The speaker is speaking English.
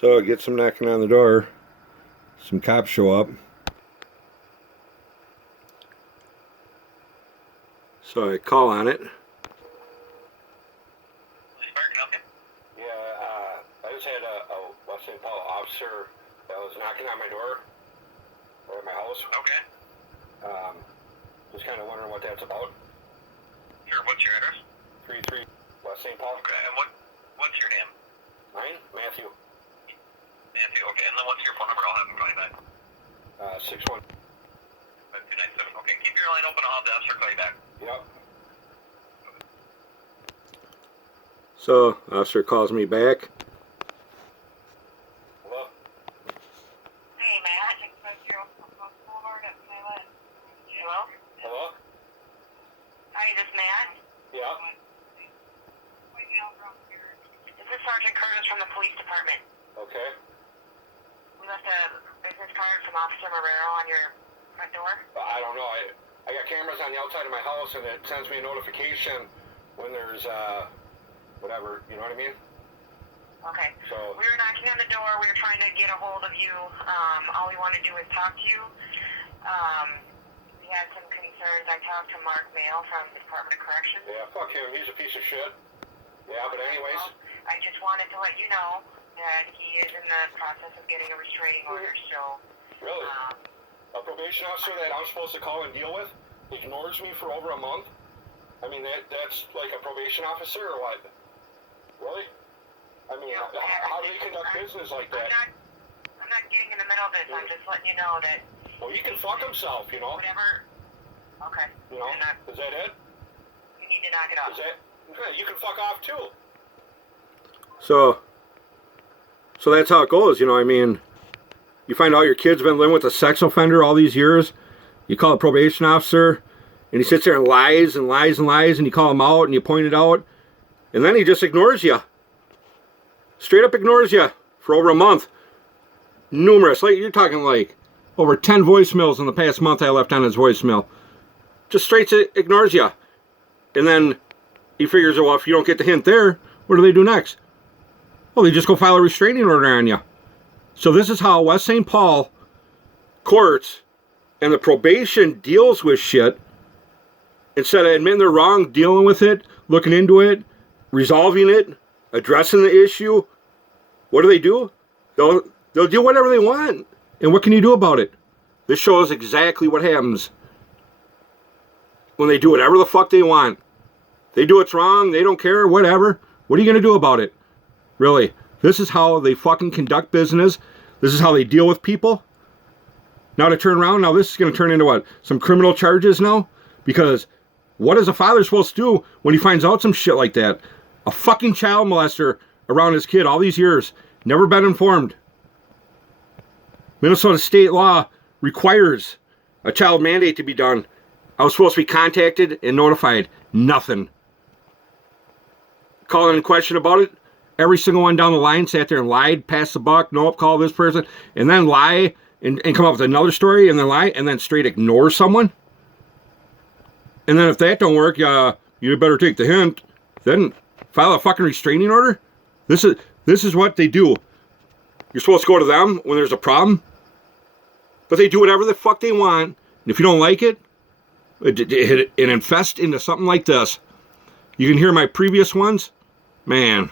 So I get some knocking on the door. Some cops show up. So I call on it. Yeah, I just had a West.st.Paul officer that was knocking on my door or at my house. Okay. Just kind of wondering what that's about. Sure, what's your address? 33 West.st.Paul. Okay, and what's your name? Mine? Matthew. Matthew, okay, and then what's your phone number? I'll have him call you back. 61. 5297. Okay, keep your line open. I'll have the officer call you back. Yep. So, officer calls me back. Hello? Hey, Matt. Hello? Hello? Hi, is this Matt? Yeah. This is Sergeant Curtis from the police department. Okay. We left a business card from Officer Marrero on your front door. I don't know. I got cameras on the outside of my house, and it sends me a notification when there's whatever. You know what I mean? Okay. So We were knocking on the door. We were trying to get a hold of you. All we want to do is talk to you. We had some concerns. I talked to Mark MEHL from the Department of Corrections. yeah, fuck him. He's a piece of shit. Yeah, but anyways. Well, I just wanted to let you know that he is in the process of getting a restraining order, so... Really? A probation officer that I'm supposed to call and deal with ignores me for over a month? I mean, that's like a probation officer or what? Really? I mean, Yeah, how do they conduct business like that? I'm not getting in the middle of this. I'm just letting you know that... Well, he can fuck himself, you know? Whatever... Okay. You know? Is that it? You need to knock it off. Is that... Yeah, you can fuck off too. So that's how it goes, you know. I mean, you find out your kid's been living with a sex offender all these years. You call a probation officer, and he sits there and lies and lies and lies, and you call him out and you point it out, and then he just ignores you. Straight up ignores you for over a month. Numerous, like you're talking like over 10 voicemails in the past month I left on his voicemail. Just straight ignores you. And then he figures, well, if you don't get the hint there, what do they do next? Well, they just go file a restraining order on you. So this is how West.St.Paul courts and the probation deals with shit. Instead of admitting they're wrong, dealing with it, looking into it, resolving it, addressing the issue, what do? They'll do whatever they want. And what can you do about it? This shows exactly what happens when they do whatever the fuck they want. They do what's wrong, they don't care, whatever. What are you going to do about it? Really? This is how they fucking conduct business. This is how they deal with people. Now to turn around, now this is going to turn into what? Some criminal charges now? Because what is a father supposed to do when he finds out some shit like that? A fucking child molester around his kid all these years. Never been informed. Minnesota state law requires a child mandate to be done. I was supposed to be contacted and notified. Nothing. Calling in question about it. Every single one down the line sat there and lied, passed the buck, nope, call this person, and then lie and come up with another story and then lie and then straight ignore someone. And then if that don't work, you better take the hint. Then file a fucking restraining order. This is what they do. You're supposed to go to them when there's a problem, but they do whatever the fuck they want. And if you don't like it, it infest into something like this. You can hear my previous ones. Man,